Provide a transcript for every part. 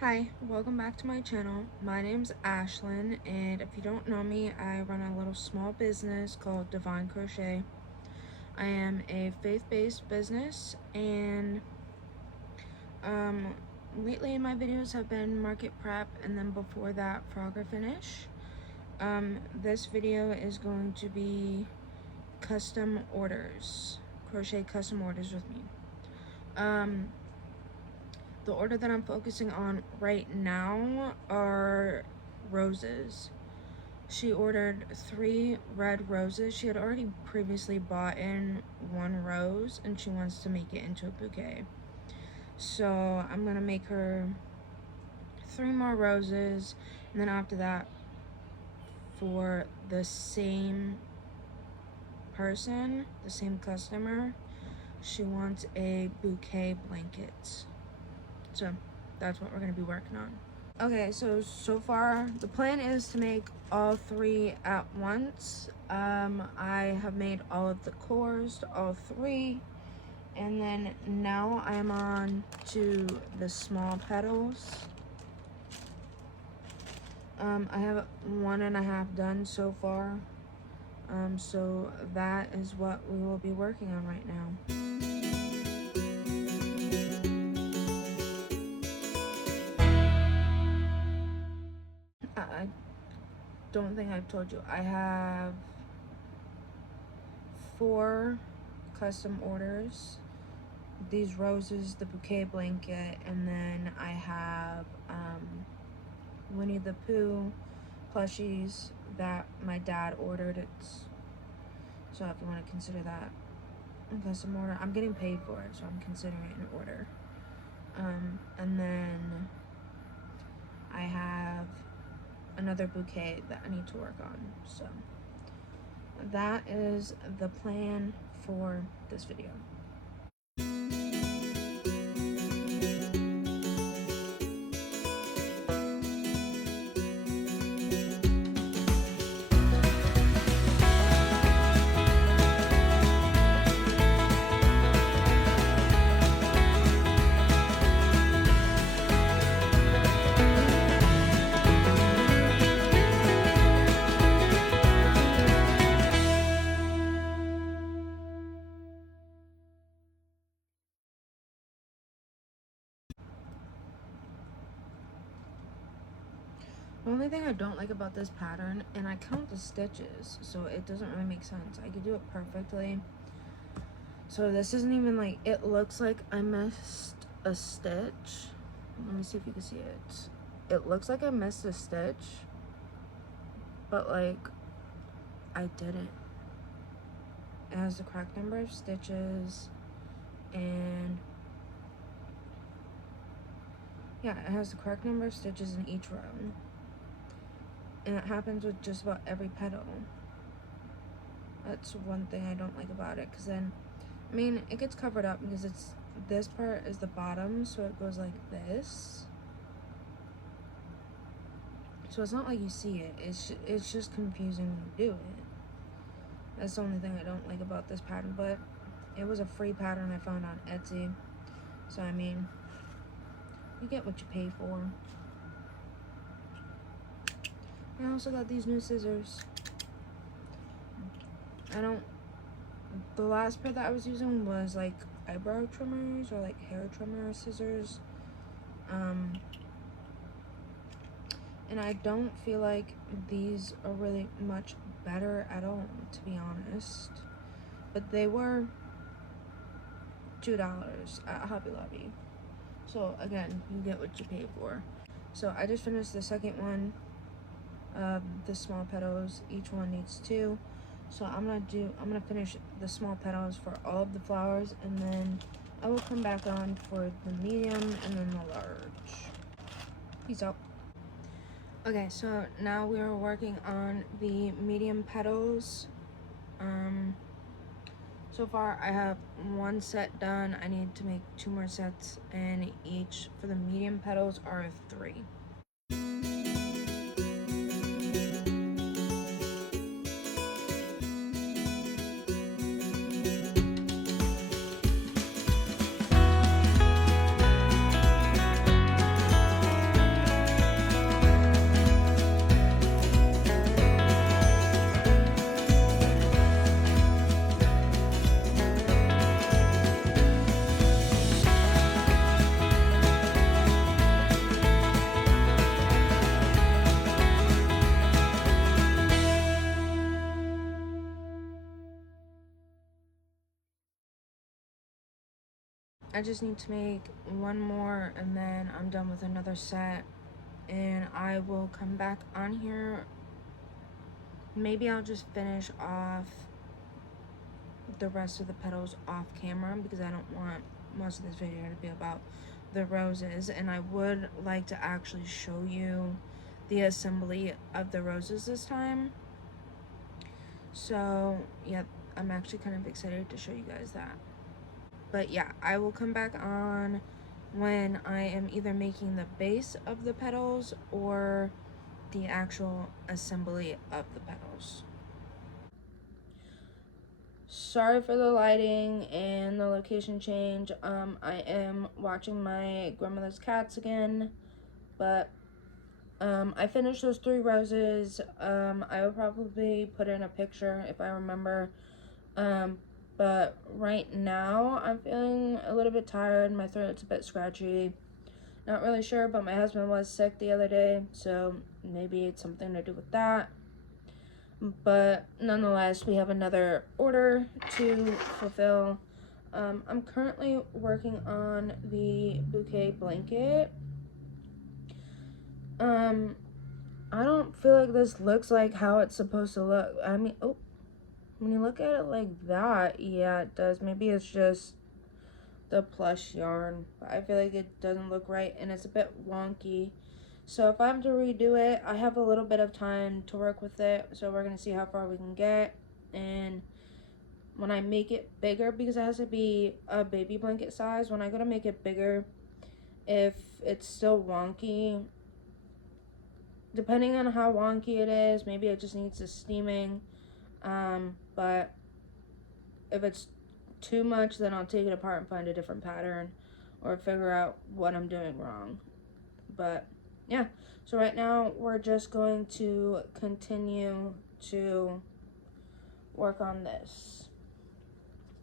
Hi, welcome back to my channel. My name's Ashlyn, and if you don't know me, I run a little small business called Divine Crochet. I am a faith-based business, and lately my videos have been market prep, and then before that, frog or finish. This video is going to be custom orders, crochet custom orders with me. The order that I'm focusing on right now are roses. She ordered 3 red roses. She had already previously bought in 1 rose and she wants to make it into a bouquet. So I'm gonna make her 3 more roses, and then after that, for the same person, the same customer, she wants a bouquet blanket. So that's what we're going to be working on. Okay, so far the plan is to make all 3 at once. I have made all of the cores to all 3, and then now I'm on to the small petals. I have 1.5 done so far. So that is what we will be working on right now. I don't think I've told you. I have 4 custom orders. These roses, the bouquet blanket, and then I have Winnie the Pooh plushies that my dad ordered. So if you want to consider that a custom order, I'm getting paid for it, so I'm considering it an order. And then I have another bouquet that I need to work on. So that is the plan for this video. The only thing I don't like about this pattern, and I count the stitches, so it doesn't really make sense. I could do it perfectly. So this isn't even like, it looks like I missed a stitch. Let me see if you can see it. It looks like I missed a stitch, but like, I didn't. It has the correct number of stitches, and yeah, it has the correct number of stitches in each row. And it happens with just about every petal. That's one thing I don't like about it, because then, I mean, it gets covered up because this part is the bottom, so it goes like this. So it's not like you see it, it's just confusing when you do it. That's the only thing I don't like about this pattern, but it was a free pattern I found on Etsy. So I mean, you get what you pay for. I also got these new scissors. The last pair that I was using was like eyebrow trimmers or like hair trimmer scissors. And I don't feel like these are really much better at all, to be honest. But they were $2 at Hobby Lobby. So again, you get what you pay for. So I just finished the second one. The small petals, each one needs 2. So I'm gonna finish the small petals for all of the flowers, and then I will come back on for the medium and then the large. Peace out. Okay, so now we are working on the medium petals. So far I have 1 set done. I need to make 2 more sets, and each for the medium petals are 3. I just need to make one more and then I'm done with another set, and I will come back on here. Maybe I'll just finish off the rest of the petals off camera because I don't want most of this video to be about the roses, and I would like to actually show you the assembly of the roses this time. So yeah, I'm actually kind of excited to show you guys that. But yeah, I will come back on when I am either making the base of the petals or the actual assembly of the petals. Sorry for the lighting and the location change. I am watching my grandmother's cats again, but I finished those 3 roses. I will probably put in a picture if I remember. But right now I'm feeling a little bit tired. My throat's a bit scratchy. Not really sure, but my husband was sick the other day, so maybe it's something to do with that. But nonetheless, we have another order to fulfill. I'm currently working on the bouquet blanket. I don't feel like this looks like how it's supposed to look. I mean, oh, when you look at it like that, yeah, it does. Maybe it's just the plush yarn, but I feel like it doesn't look right and it's a bit wonky. So if I have to redo it, I have a little bit of time to work with it, so we're gonna see how far we can get. And when I make it bigger, because it has to be a baby blanket size, when I go to make it bigger, if it's still wonky, depending on how wonky it is, maybe it just needs a steaming. But if it's too much, then I'll take it apart and find a different pattern or figure out what I'm doing wrong. But yeah, so right now we're just going to continue to work on this,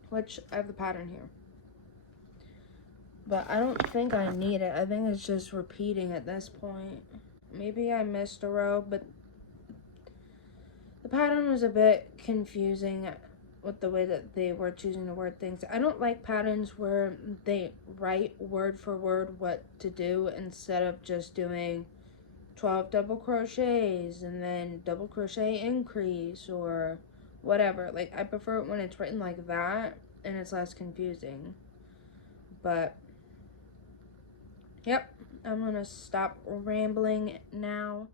which I have the pattern here, but I don't think I need it. I think it's just repeating at this point. Maybe I missed a row, but the pattern was a bit confusing with the way that they were choosing to word things. I don't like patterns where they write word for word what to do instead of just doing 12 double crochets and then double crochet increase or whatever. Like, I prefer it when it's written like that and it's less confusing. But yep, I'm gonna stop rambling now.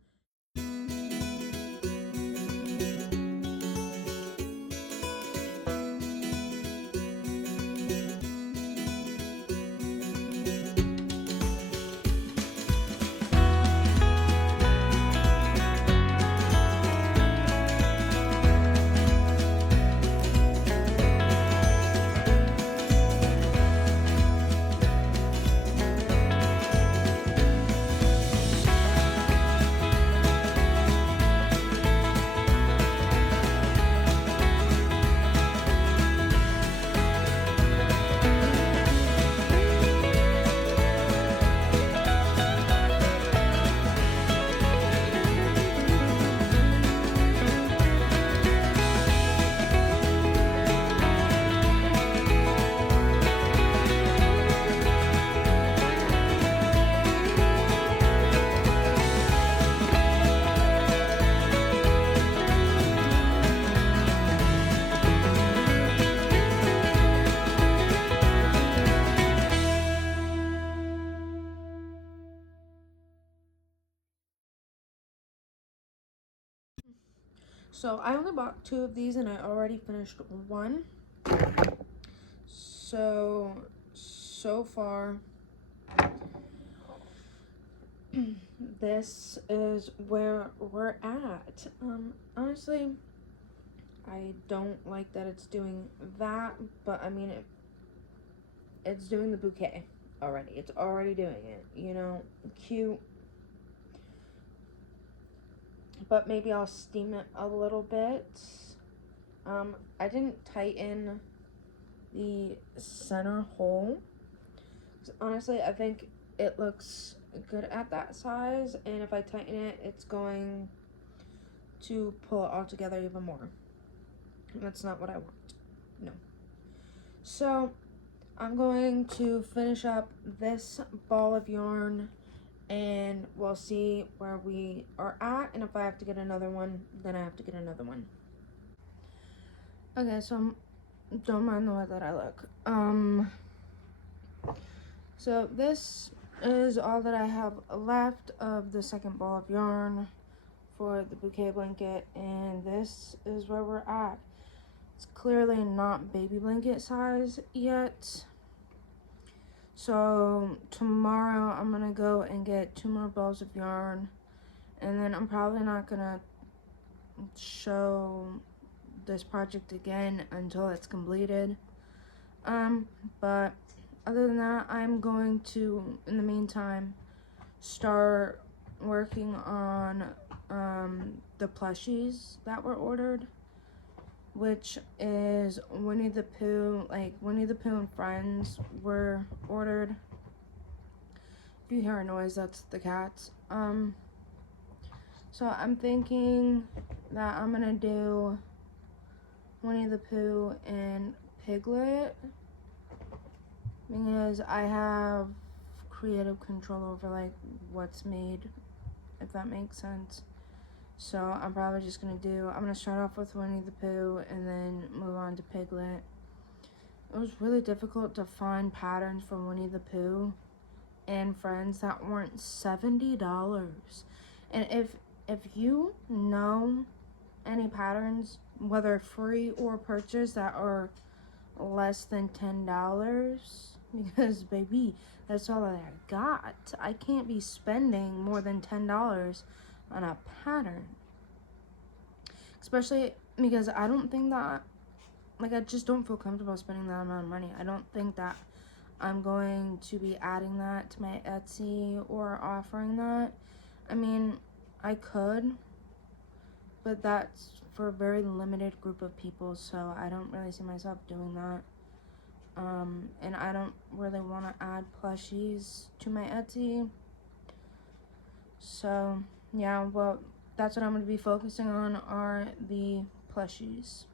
So I only bought 2 of these and I already finished 1. So far, this is where we're at. Honestly, I don't like that it's doing that, but I mean, it's doing the bouquet already. It's already doing it, you know, cute. But maybe I'll steam it a little bit. I didn't tighten the center hole. Honestly, I think it looks good at that size, and if I tighten it, it's going to pull it all together even more. That's not what I want. No. So I'm going to finish up this ball of yarn and we'll see where we are at, and if I have to get another one, then I have to get another one. Okay, so don't mind the way that I look. So this is all that I have left of the second ball of yarn for the bouquet blanket, and this is where we're at. It's clearly not baby blanket size yet. So tomorrow I'm gonna go and get 2 more balls of yarn, and then I'm probably not gonna show this project again until it's completed. But other than that, I'm going to, in the meantime, start working on the plushies that were ordered, which is Winnie the Pooh, like Winnie the Pooh and Friends were ordered. If you hear a noise, that's the cats. So I'm thinking that I'm gonna do Winnie the Pooh and Piglet because I have creative control over like what's made, if that makes sense. So I'm probably just I'm gonna start off with Winnie the Pooh and then move on to Piglet. It was really difficult to find patterns for Winnie the Pooh and Friends that weren't $70. And if you know any patterns, whether free or purchase, that are less than $10, because baby, that's all I got. I can't be spending more than $10 on a pattern, especially because I don't think that, like, I just don't feel comfortable spending that amount of money. I don't think that I'm going to be adding that to my Etsy or offering that. I mean, I could, but that's for a very limited group of people, so I don't really see myself doing that. And I don't really want to add plushies to my Etsy. So, yeah, well, that's what I'm going to be focusing on, are the plushies.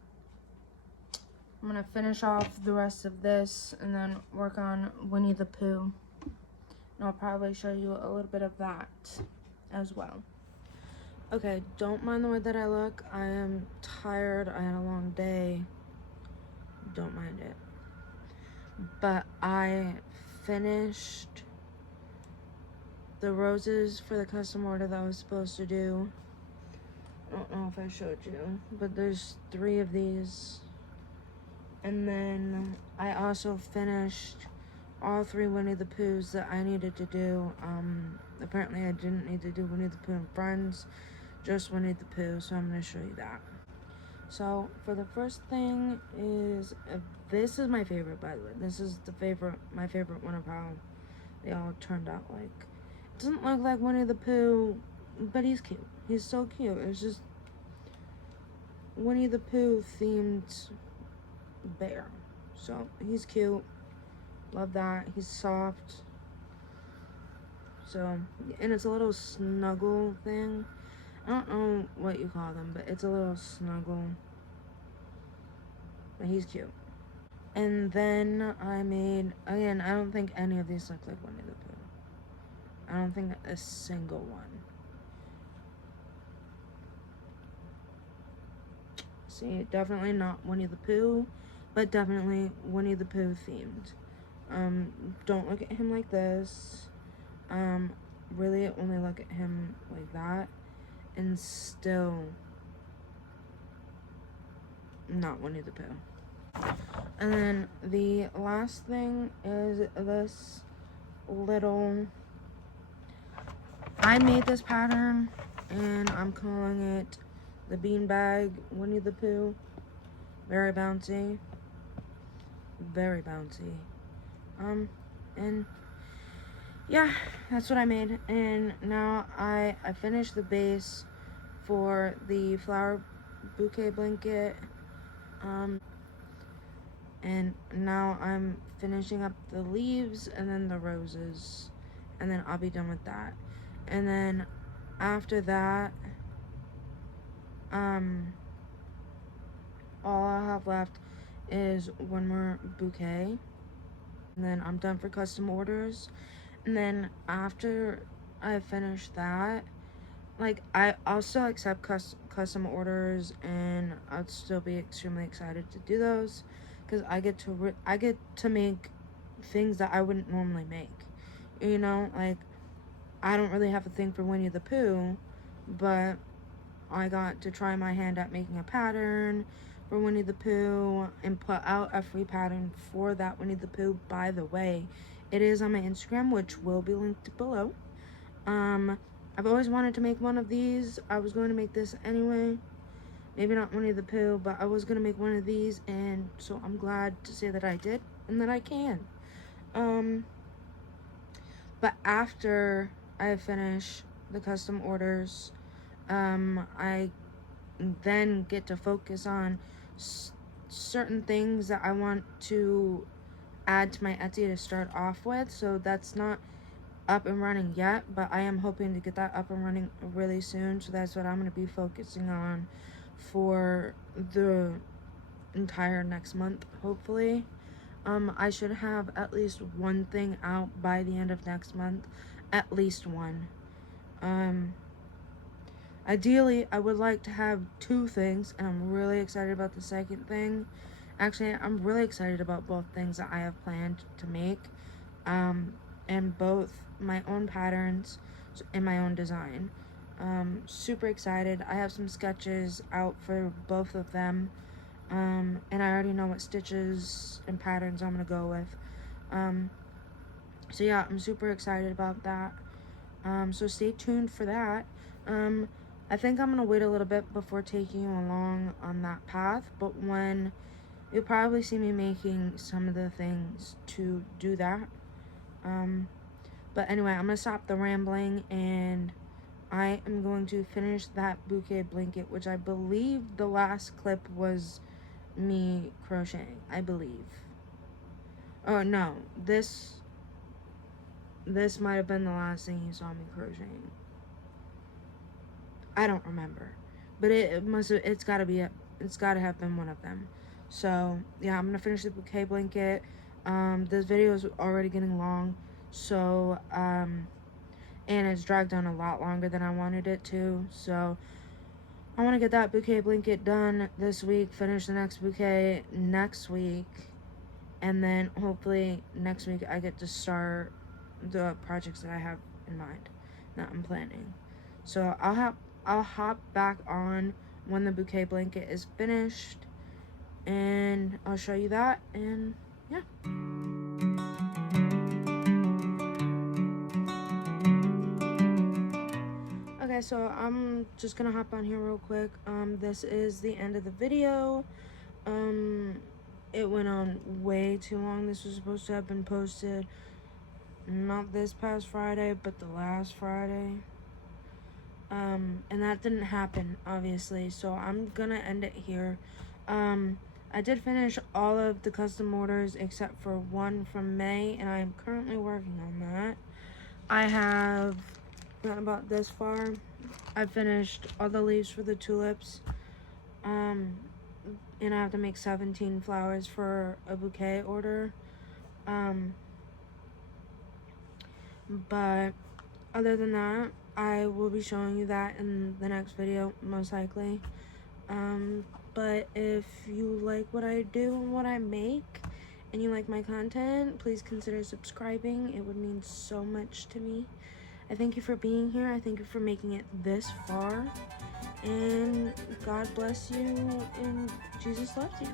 I'm going to finish off the rest of this and then work on Winnie the Pooh. And I'll probably show you a little bit of that as well. Okay, don't mind the way that I look. I am tired. I had a long day. Don't mind it. But I finished the roses for the custom order that I was supposed to do. I don't know if I showed you, but there's 3 of these. And then I also finished all 3 Winnie the Poohs that I needed to do. Apparently I didn't need to do Winnie the Pooh and Friends, just Winnie the Pooh, so I'm going to show you that. So for the first thing is, this is my favorite, by the way. This is my favorite one of how they all turned out. Like, it doesn't look like Winnie the Pooh, but he's cute. He's so cute. It's just Winnie the Pooh themed bear. So he's cute. Love that. He's soft. So, and it's a little snuggle thing. I don't know what you call them, but it's a little snuggle. But he's cute. And then I made, again, I don't think any of these look like Winnie the Pooh. I don't think a single one. See, definitely not Winnie the Pooh, but definitely Winnie the Pooh themed. Don't look at him like this. Really only look at him like that, and still not Winnie the Pooh. And then the last thing is this little, I made this pattern and I'm calling it the Beanbag Winnie the Pooh. Very bouncy. Very bouncy. And yeah, that's what I made. And now I finished the base for the flower bouquet blanket. And now I'm finishing up the leaves and then the roses, and then I'll be done with that. And then after that, all I have left is one more bouquet, and then I'm done for custom orders. And then after I finish that, like, I'll still accept custom orders, and I'd still be extremely excited to do those, because I get to make things that I wouldn't normally make. You know, like, I don't really have a thing for Winnie the Pooh, but I got to try my hand at making a pattern for Winnie the Pooh and put out a free pattern for that Winnie the Pooh. By the way, it is on my Instagram, which will be linked below. I've always wanted to make one of these. I was going to make this anyway. Maybe not Winnie the Pooh, but I was going to make one of these, and so I'm glad to say that I did and that I can. But after I finish the custom orders, I then get to focus on certain things that I want to add to my Etsy to start off with. So that's not up and running yet, but I am hoping to get that up and running really soon. So that's what I'm going to be focusing on for the entire next month, hopefully. I should have at least one thing out by the end of next month. At least one. Ideally, I would like to have 2 things, and I'm really excited about the second thing. Actually, I'm really excited about both things that I have planned to make, and both my own patterns and my own design. Super excited. I have some sketches out for both of them, and I already know what stitches and patterns I'm gonna go with. So yeah, I'm super excited about that. So stay tuned for that. I think I'm gonna wait a little bit before taking you along on that path, but when you'll probably see me making some of the things to do that. But anyway, I'm gonna stop the rambling, and I am going to finish that bouquet blanket, which I believe the last clip was me crocheting, I believe. Oh no, this might have been the last thing you saw me crocheting. I don't remember, but it's gotta have been one of them. So yeah, I'm gonna finish the bouquet blanket. This video is already getting long, so and it's dragged on a lot longer than I wanted it to. So I want to get that bouquet blanket done this week, finish the next bouquet next week, and then hopefully next week I get to start the projects that I have in mind that I'm planning. So I'll hop back on when the bouquet blanket is finished, and I'll show you that, and yeah. Okay, so I'm just gonna hop on here real quick. This is the end of the video. It went on way too long. This was supposed to have been posted not this past Friday, but the last Friday. And that didn't happen, obviously, so I'm gonna end it here. I did finish all of the custom orders except for one from May, and I am currently working on that. I have gotten about this far. I finished all the leaves for the tulips, and I have to make 17 flowers for a bouquet order. But other than that, I will be showing you that in the next video, most likely. But if you like what I do and what I make, and you like my content, please consider subscribing. It would mean so much to me. I thank you for being here. I thank you for making it this far. And God bless you, and Jesus loves you.